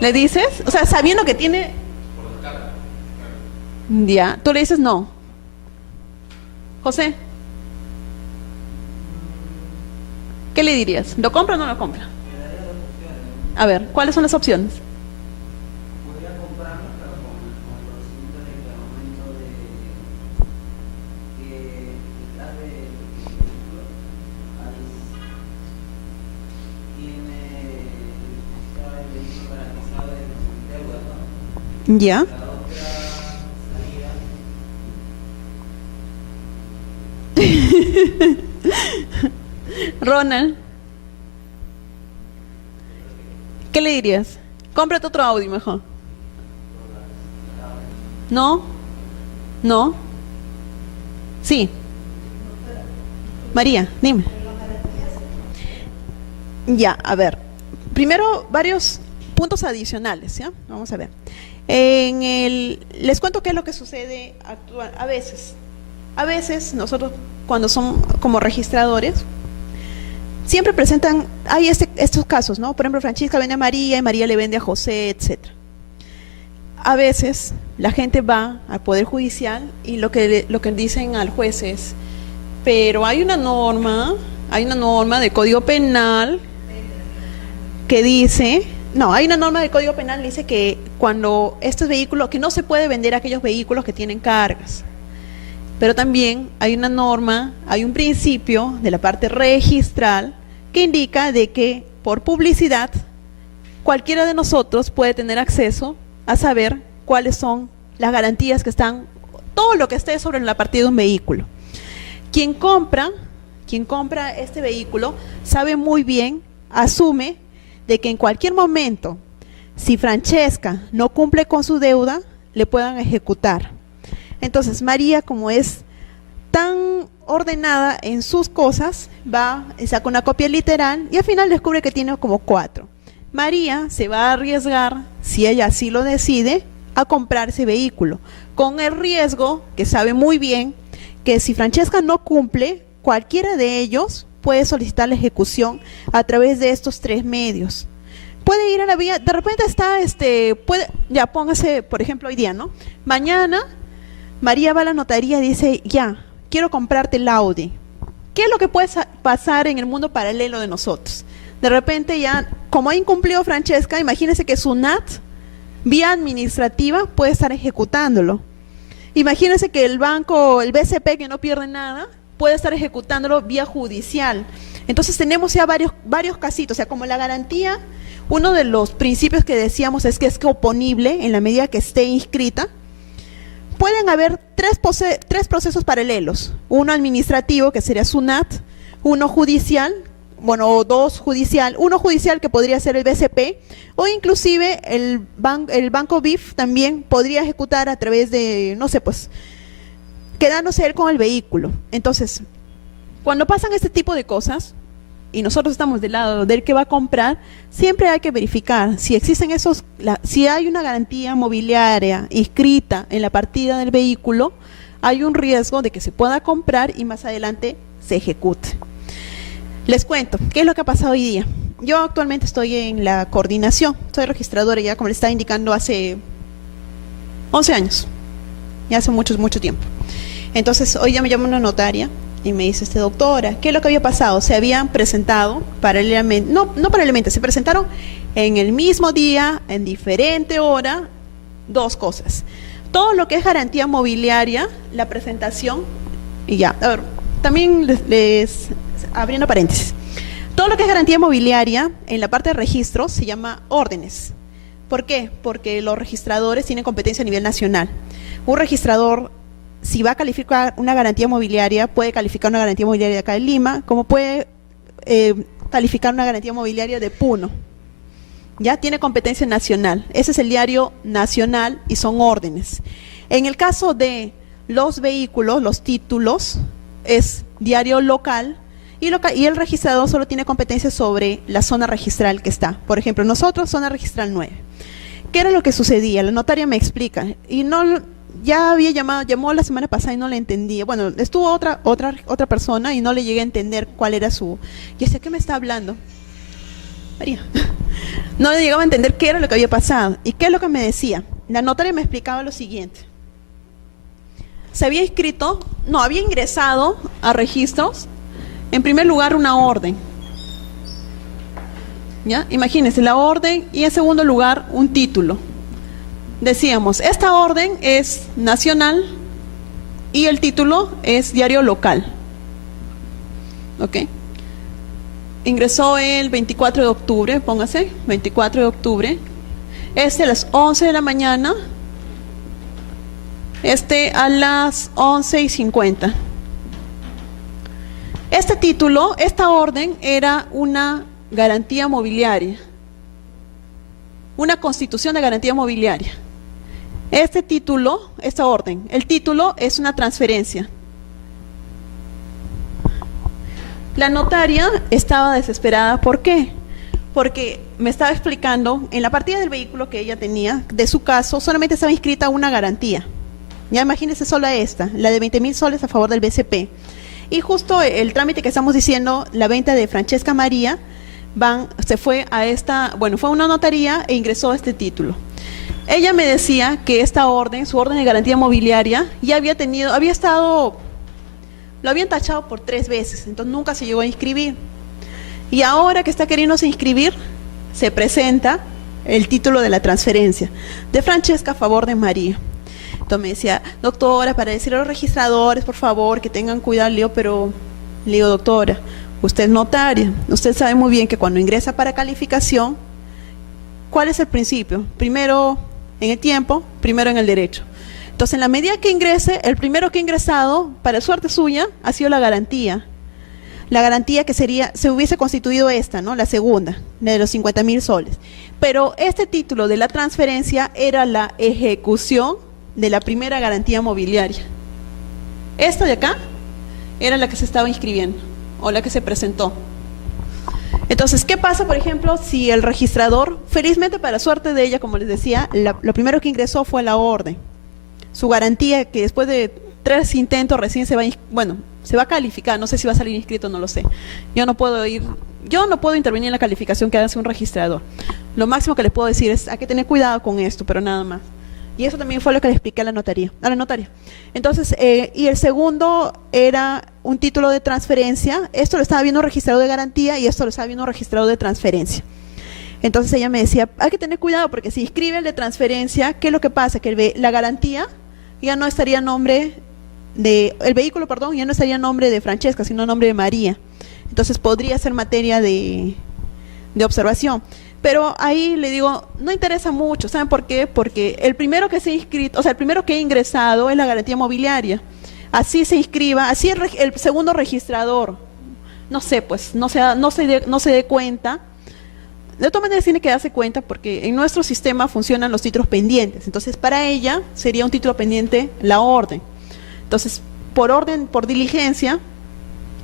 ¿Le dices? O sea, sabiendo que tiene... Ya, tú le dices no. José, ¿qué le dirías? ¿Lo compra o no lo compra? A ver, ¿cuáles son las opciones? Podría comprarlo, pero con el conocimiento de que al momento de quitar el vehículo, tiene el vehículo garantizado de los deudas, ¿no? Ya. La otra salida. Ronald, ¿qué le dirías? Cómprate otro Audi mejor. ¿No? ¿No? Sí. María, dime. Ya, a ver. Primero, varios puntos adicionales, ¿ya? Vamos a ver. Les cuento qué es lo que sucede a veces. A veces nosotros, cuando somos como registradores, siempre presentan, hay estos casos, ¿no? Por ejemplo, Francisca vende a María y María le vende a José, etcétera. A veces la gente va al Poder Judicial y lo que dicen al juez es, pero hay una norma del Código Penal que dice, no, hay una norma del Código Penal que dice que cuando estos vehículos, que no se puede vender aquellos vehículos que tienen cargas. Pero también hay una norma, hay un principio de la parte registral que indica de que por publicidad cualquiera de nosotros puede tener acceso a saber cuáles son las garantías que están, todo lo que esté sobre la partida de un vehículo. Quien compra este vehículo sabe muy bien, asume de que en cualquier momento, si Francesca no cumple con su deuda, le puedan ejecutar. Entonces María, como es tan ordenada en sus cosas, va y saca una copia literal y al final descubre que tiene como 4. María se va a arriesgar, si ella así lo decide, a comprar ese vehículo, con el riesgo, que sabe muy bien, que si Francesca no cumple, cualquiera de ellos puede solicitar la ejecución a través de estos 3 medios. Puede ir a la vía, de repente está, ya póngase, por ejemplo, hoy día, ¿no? Mañana María va a la notaría y dice, ya, quiero comprarte el Audi. ¿Qué es lo que puede pasar en el mundo paralelo de nosotros? De repente ya, como ha incumplido Francesca, imagínese que su NAT, vía administrativa, puede estar ejecutándolo. Imagínese que el banco, el BCP, que no pierde nada, puede estar ejecutándolo vía judicial. Entonces tenemos ya varios casitos, o sea, como la garantía, uno de los principios que decíamos es que es oponible en la medida que esté inscrita. Pueden haber tres procesos paralelos, uno administrativo, que sería SUNAT, uno judicial, o dos judicial, uno judicial que podría ser el BCP, o inclusive el banco BIF también podría ejecutar a través de, no sé, pues, quedándose él con el vehículo. Entonces, cuando pasan este tipo de cosas, y nosotros estamos del lado del que va a comprar, siempre hay que verificar si existen si hay una garantía mobiliaria inscrita en la partida del vehículo, hay un riesgo de que se pueda comprar y más adelante se ejecute. Les cuento, ¿qué es lo que ha pasado hoy día? Yo actualmente estoy en la coordinación, soy registradora ya, como les estaba indicando, hace 11 años, ya hace mucho tiempo. Entonces, hoy ya me llama una notaria y me dice, doctora, ¿qué es lo que había pasado? Se habían presentado paralelamente, no paralelamente, se presentaron en el mismo día, en diferente hora, 2 cosas. Todo lo que es garantía mobiliaria, la presentación, y ya, a ver, también les abriendo paréntesis. Todo lo que es garantía mobiliaria, en la parte de registros, se llama órdenes. ¿Por qué? Porque los registradores tienen competencia a nivel nacional. Un registrador, si va a calificar una garantía mobiliaria, puede calificar una garantía mobiliaria de acá de Lima, como puede calificar una garantía mobiliaria de Puno. Ya tiene competencia nacional. Ese es el diario nacional y son órdenes. En el caso de los vehículos, los títulos, es diario local y el registrador solo tiene competencia sobre la zona registral que está. Por ejemplo, nosotros, zona registral 9. ¿Qué era lo que sucedía? La notaria me explica y ya había llamó la semana pasada y no le entendía. Bueno, estuvo otra persona y no le llegué a entender cuál era su... Yo sé, ¿qué me está hablando? María. No le llegaba a entender qué era lo que había pasado. ¿Y qué es lo que me decía? La notaria me explicaba lo siguiente. Se había había ingresado a registros, en primer lugar, una orden. ¿Ya? Imagínense, la orden y en segundo lugar, un título. Decíamos, esta orden es nacional y el título es diario local. ¿Ok? Ingresó el 24 de octubre, póngase, 24 de octubre. A las 11 de la mañana, a las 11:50. Este título, esta orden era una garantía mobiliaria, una constitución de garantía mobiliaria. Este título, esta orden, el título es una transferencia. La notaria estaba desesperada. ¿Por qué? Porque me estaba explicando, en la partida del vehículo que ella tenía, de su caso, solamente estaba inscrita una garantía. Ya imagínense sola esta, la de 20.000 soles a favor del BCP. Y justo el trámite que estamos diciendo, la venta de Francesca María, se fue a fue a una notaría e ingresó este título. Ella me decía que esta orden, su orden de garantía mobiliaria, ya lo habían tachado por 3 veces, entonces nunca se llegó a inscribir. Y ahora que está queriéndose inscribir, se presenta el título de la transferencia de Francesca a favor de María. Entonces me decía, doctora, para decirle a los registradores, por favor, que tengan cuidado. Le digo, doctora, usted es notaria, usted sabe muy bien que cuando ingresa para calificación, ¿cuál es el principio? Primero en el tiempo, primero en el derecho. Entonces, en la medida que ingrese, el primero que ha ingresado, para suerte suya, ha sido la garantía. La garantía que se hubiese constituido esta, ¿no? La segunda, la de los 50.000 soles. Pero este título de la transferencia era la ejecución de la primera garantía mobiliaria. Esta de acá era la que se estaba inscribiendo, o la que se presentó. Entonces, ¿qué pasa, por ejemplo, si el registrador, felizmente para suerte de ella, como les decía, lo primero que ingresó fue la orden? Su garantía, que después de 3 intentos recién se va a calificar, no sé si va a salir inscrito, no lo sé. Yo no puedo intervenir en la calificación que hace un registrador. Lo máximo que les puedo decir es, hay que tener cuidado con esto, pero nada más. Y eso también fue lo que le expliqué a la notaria. Entonces, y el segundo era un título de transferencia. Esto lo estaba viendo un registrador de garantía y esto lo estaba viendo un registrador de transferencia. Entonces ella me decía, hay que tener cuidado porque si inscribe el de transferencia, ¿qué es lo que pasa? Que la garantía ya no estaría el vehículo, ya no estaría a nombre de Francesca, sino a nombre de María. Entonces podría ser materia de observación. Pero ahí le digo, no interesa mucho, ¿saben por qué? Porque el primero que se ha inscrito, el primero que ha ingresado es la garantía mobiliaria. Así se inscriba, así el segundo registrador, no sé, pues, no se dé cuenta. De todas maneras tiene que darse cuenta porque en nuestro sistema funcionan los títulos pendientes. Entonces, para ella sería un título pendiente la orden. Entonces, por diligencia,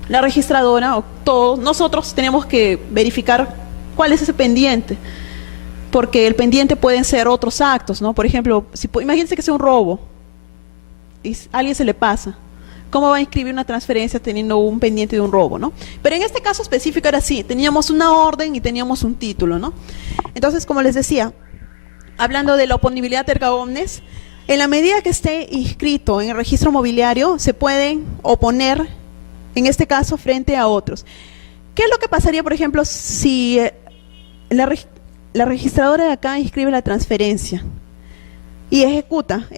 la registradora o todos nosotros tenemos que verificar cuál es ese pendiente. Porque el pendiente pueden ser otros actos, ¿no? Por ejemplo, imagínense que sea un robo y a alguien se le pasa. ¿Cómo va a inscribir una transferencia teniendo un pendiente de un robo, ¿no? Pero en este caso específico era así, teníamos una orden y teníamos un título, ¿no? Entonces, como les decía, hablando de la oponibilidad erga omnes, en la medida que esté inscrito en el registro mobiliario, se pueden oponer, en este caso, frente a otros. ¿Qué es lo que pasaría, por ejemplo, si la registradora de acá inscribe la transferencia y ejecuta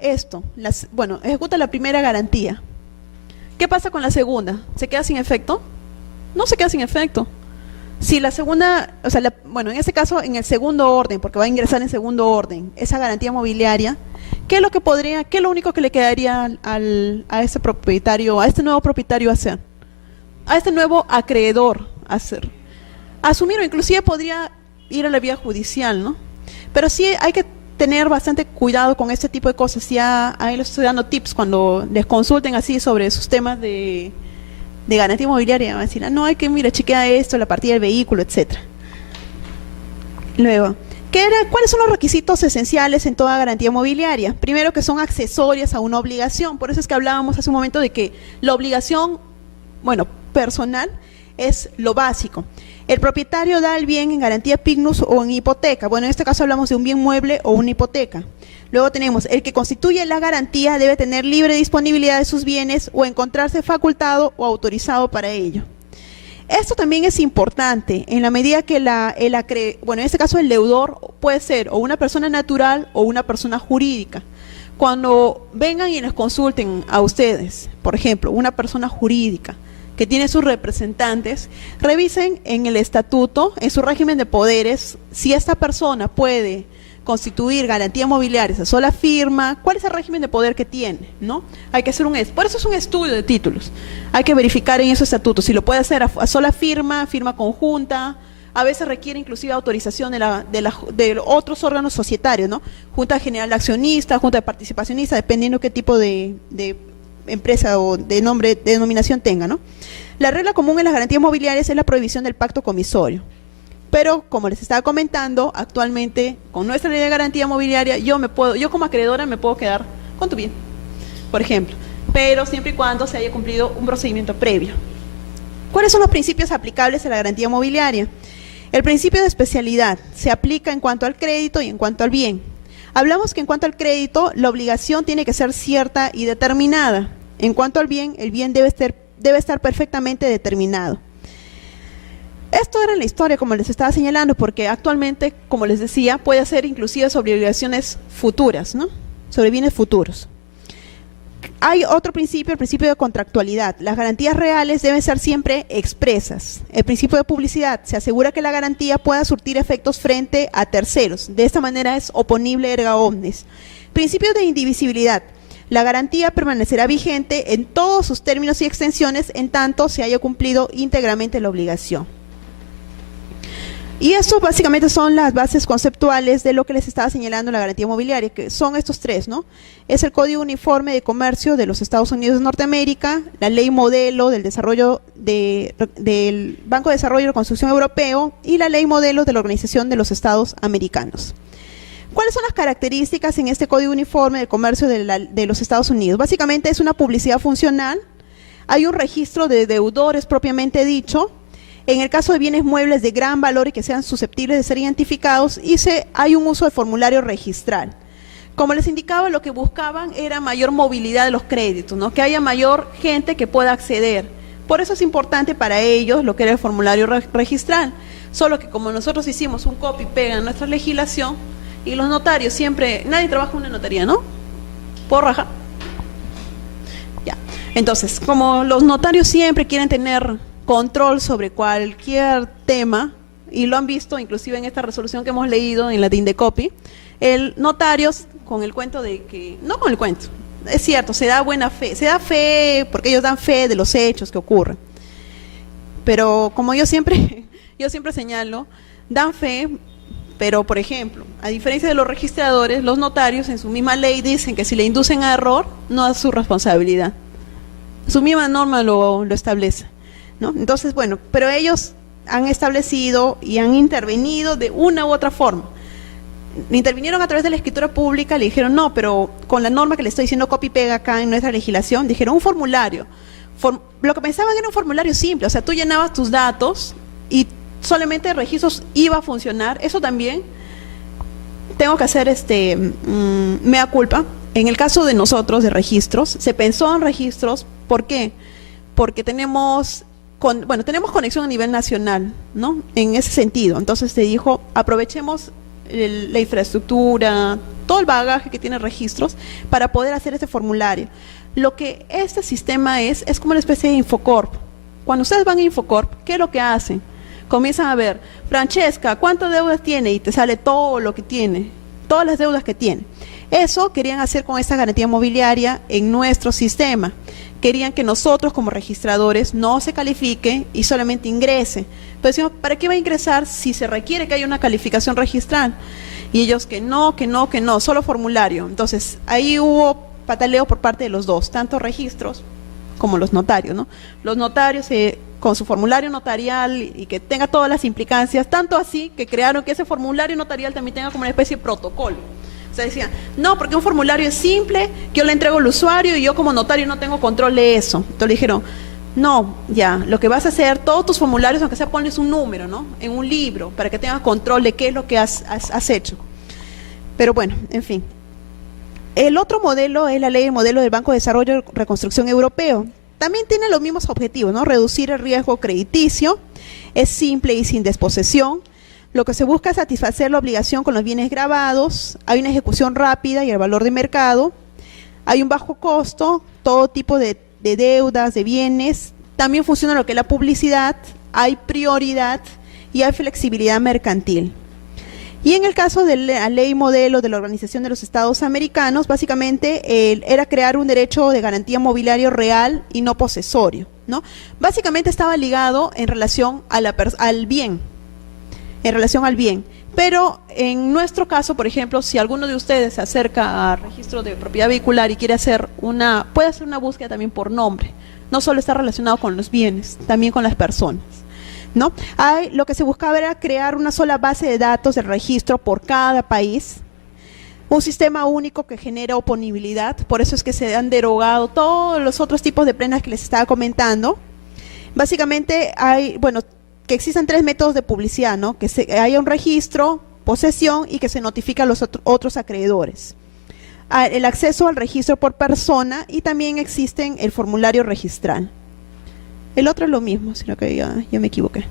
esto, ejecuta la primera garantía? ¿Qué pasa con la segunda? ¿Se queda sin efecto? No se queda sin efecto. Si la segunda, en este caso en el segundo orden, porque va a ingresar en segundo orden, esa garantía mobiliaria, ¿qué es lo único que le quedaría a este propietario, a este nuevo propietario hacer? A este nuevo acreedor hacer. Asumir o inclusive podría ir a la vía judicial, ¿no? Pero sí hay que tener bastante cuidado con este tipo de cosas. Ya ahí les estoy dando tips cuando les consulten así sobre sus temas de garantía inmobiliaria. Van a decir, no, hay que, chequea esto, la partida del vehículo, etcétera. Luego, ¿cuáles son los requisitos esenciales en toda garantía mobiliaria? Primero, que son accesorias a una obligación. Por eso es que hablábamos hace un momento de que la obligación, personal, es lo básico. El propietario da el bien en garantía pignus o en hipoteca. En este caso hablamos de un bien mueble o una hipoteca. Luego tenemos, el que constituye la garantía debe tener libre disponibilidad de sus bienes o encontrarse facultado o autorizado para ello. Esto también es importante en la medida que en este caso el deudor puede ser o una persona natural o una persona jurídica. Cuando vengan y les consulten a ustedes, por ejemplo, una persona jurídica que tiene sus representantes, revisen en el estatuto, en su régimen de poderes, si esta persona puede constituir garantía mobiliaria a sola firma, cuál es el régimen de poder que tiene, ¿no? Hay que hacer por eso es un estudio de títulos. Hay que verificar en esos estatutos si lo puede hacer a sola firma, firma conjunta, A veces requiere inclusive autorización de otros órganos societarios, ¿no? Junta General de Accionistas, Junta de Participacionistas, dependiendo qué tipo de empresa o de denominación tenga, ¿no? La regla común en las garantías mobiliarias es la prohibición del pacto comisorio. Pero, como les estaba comentando, actualmente, con nuestra ley de garantía mobiliaria, yo como acreedora me puedo quedar con tu bien, por ejemplo, pero siempre y cuando se haya cumplido un procedimiento previo. ¿Cuáles son los principios aplicables a la garantía mobiliaria? El principio de especialidad se aplica en cuanto al crédito y en cuanto al bien. Hablamos que en cuanto al crédito, la obligación tiene que ser cierta y determinada. En cuanto al bien, el bien debe estar perfectamente determinado. Esto era la historia, como les estaba señalando, porque actualmente, como les decía, puede ser inclusive sobre obligaciones futuras, ¿no? Sobre bienes futuros. Hay otro principio, el principio de contractualidad. Las garantías reales deben ser siempre expresas. El principio de publicidad se asegura que la garantía pueda surtir efectos frente a terceros. De esta manera es oponible erga omnes. Principio de indivisibilidad. La garantía permanecerá vigente en todos sus términos y extensiones en tanto se haya cumplido íntegramente la obligación. Y eso básicamente son las bases conceptuales de lo que les estaba señalando la garantía mobiliaria, que son estos tres, ¿no? Es el Código Uniforme de Comercio de los Estados Unidos de Norteamérica, la Ley Modelo del Banco de Desarrollo y Reconstrucción Europeo y la Ley Modelo de la Organización de los Estados Americanos. ¿Cuáles son las características en este Código Uniforme de Comercio de los Estados Unidos? Básicamente es una publicidad funcional, hay un registro de deudores propiamente dicho. En el caso de bienes muebles de gran valor y que sean susceptibles de ser identificados, hay un uso de formulario registral. Como les indicaba, lo que buscaban era mayor movilidad de los créditos, ¿no? Que haya mayor gente que pueda acceder. Por eso es importante para ellos lo que era el formulario registral. Solo que como nosotros hicimos un copy y pega en nuestra legislación, y los notarios siempre, nadie trabaja en una notaría, ¿no? ¿Puedo rajar? Ya. Entonces, como los notarios siempre quieren tener control sobre cualquier tema, y lo han visto inclusive en esta resolución que hemos leído en la de Indecopy, el notario con el cuento de que, no con el cuento, es cierto, se da fe porque ellos dan fe de los hechos que ocurren, pero como yo siempre señalo, dan fe, pero por ejemplo, a diferencia de los registradores, los notarios en su misma ley dicen que si le inducen a error, no es su responsabilidad, su misma norma lo establece, ¿no? Entonces, bueno, pero ellos han establecido y han intervenido de una u otra forma. Intervinieron a través de la escritura pública, le dijeron no, pero con la norma que le estoy diciendo copy pega acá en nuestra legislación, dijeron un formulario. Lo que pensaban era un formulario simple, o sea, tú llenabas tus datos y solamente registros iba a funcionar. Eso también tengo que hacer mea culpa. En el caso de nosotros, de registros, se pensó en registros, ¿por qué? Porque tenemos conexión a nivel nacional, ¿no? En ese sentido. Entonces se dijo, aprovechemos la infraestructura, todo el bagaje que tiene registros para poder hacer este formulario. Lo que este sistema es como una especie de Infocorp. Cuando ustedes van a Infocorp, ¿qué es lo que hacen? Comienzan a ver, Francesca, ¿cuántas deudas tiene? Y te sale todo lo que tiene, todas las deudas que tiene. Eso querían hacer con esta garantía mobiliaria en nuestro sistema. Querían que nosotros como registradores no se califique y solamente ingrese. Pero decimos, ¿para qué va a ingresar si se requiere que haya una calificación registral? Y ellos que no, solo formulario. Entonces, ahí hubo pataleo por parte de los dos, tanto registros como los notarios, ¿no? Los notarios con su formulario notarial y que tenga todas las implicancias, tanto así que crearon que ese formulario notarial también tenga como una especie de protocolo. O sea, decían, no, porque un formulario es simple, que yo le entrego al usuario y yo como notario no tengo control de eso. Entonces le dijeron, no, ya, lo que vas a hacer, todos tus formularios, aunque sea ponles un número, ¿no? En un libro, para que tengas control de qué es lo que has hecho. Pero bueno, en fin. El otro modelo es la ley modelo del Banco de Desarrollo y Reconstrucción Europeo. También tiene los mismos objetivos, ¿no? Reducir el riesgo crediticio, es simple y sin desposesión. Lo que se busca es satisfacer la obligación con los bienes gravados, hay una ejecución rápida y el valor de mercado, hay un bajo costo, todo tipo de deudas, de bienes, también funciona lo que es la publicidad, hay prioridad y hay flexibilidad mercantil. Y en el caso de la ley modelo de la Organización de los Estados Americanos, básicamente era crear un derecho de garantía mobiliario real y no posesorio, ¿no? Básicamente estaba ligado en relación a al bien. en relación al bien. Pero en nuestro caso, por ejemplo, si alguno de ustedes se acerca al registro de propiedad vehicular y quiere hacer puede hacer una búsqueda también por nombre. No solo está relacionado con los bienes, también con las personas, ¿no? Lo que se buscaba era crear una sola base de datos de registro por cada país, un sistema único que genera oponibilidad, por eso es que se han derogado todos los otros tipos de penas que les estaba comentando. Básicamente que existan 3 métodos de publicidad, ¿no? Que haya un registro, posesión y que se notifique a los otros acreedores. El acceso al registro por persona y también existen el formulario registral. El otro es lo mismo, sino que ya me equivoqué.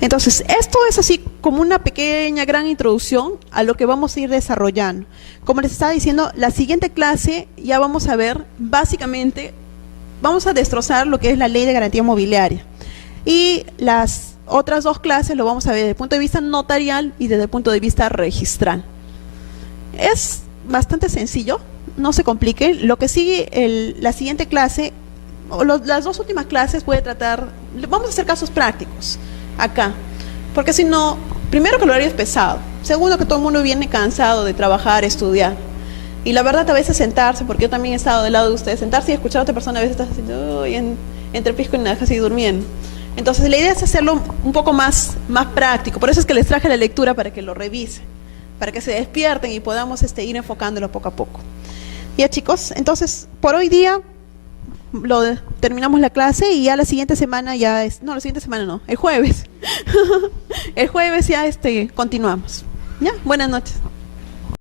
Entonces, esto es así como una pequeña, gran introducción a lo que vamos a ir desarrollando. Como les estaba diciendo, la siguiente clase ya vamos a ver, básicamente, vamos a destrozar lo que es la ley de garantía mobiliaria. Y las otras 2 clases lo vamos a ver desde el punto de vista notarial y desde el punto de vista registral. Es bastante sencillo, no se complique. Lo que sigue, la siguiente clase, las 2 últimas clases voy a tratar, vamos a hacer casos prácticos acá, porque si no, primero que el horario es pesado, segundo que todo el mundo viene cansado de trabajar, estudiar, y la verdad a veces sentarse, porque yo también he estado del lado de ustedes, sentarse y escuchar a otra persona a veces estás haciendo entre pisco y najas y durmiendo. Entonces la idea es hacerlo un poco más práctico, por eso es que les traje la lectura para que lo revisen, para que se despierten y podamos ir enfocándolo poco a poco. Ya chicos, entonces por hoy día terminamos la clase y ya la siguiente semana la siguiente semana no, el jueves. El jueves ya continuamos. Ya, buenas noches.